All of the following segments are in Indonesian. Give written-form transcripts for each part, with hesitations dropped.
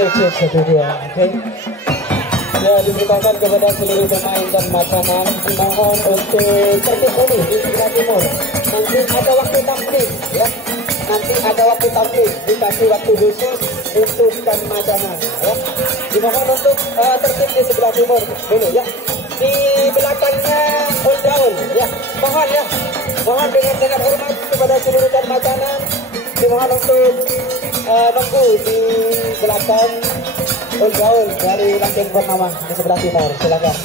Satu dua. Oke. Ya, diberitahukan kepada seluruh pemain dan makanan, dimohon untuk tertib dulu di sebelah timur. Nanti ada waktu tampil, ya. Nanti ada waktu tampil, dikasih waktu khusus untuk dan makanan, ya. Dimohon untuk tertib di sebelah timur dulu, ya. Di belakangnya daun, ya. Mohon, ya. Mohon dengan hormat kepada seluruh dan makanan, dimohon untuk nunggu di belakang gaul dari Langgeng Purnama di sebelah timur. Silakan.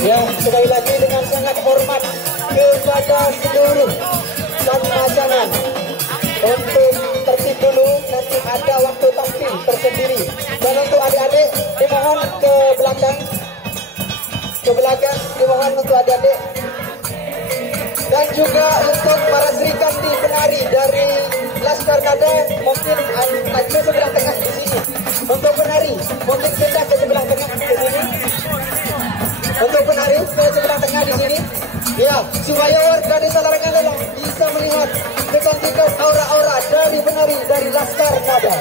Ya, sekali lagi dengan sangat hormat kepada seluruh dan makanan untuk tertib dulu, nanti ada waktu tampil tersendiri. Dan untuk adik-adik dimohon ke belakang dimohon untuk adik-adik. Dan juga untuk para serikandi penari dari Laskar Nada mungkin ke sebelah tengah di sini. Untuk penari mungkin pindah ke sebelah tengah di sini. Untuk penari ke sebelah tengah di sini, ya, supaya warga desa Larangan bisa melihat kecantikan aura-aura dari penari dari Laskar Nada.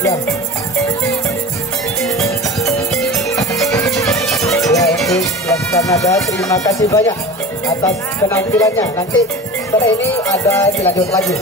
Ya. Ya, untuk kelas Kanada, terima kasih banyak atas penampilannya. Nanti setelah ini ada dilanjut lagi.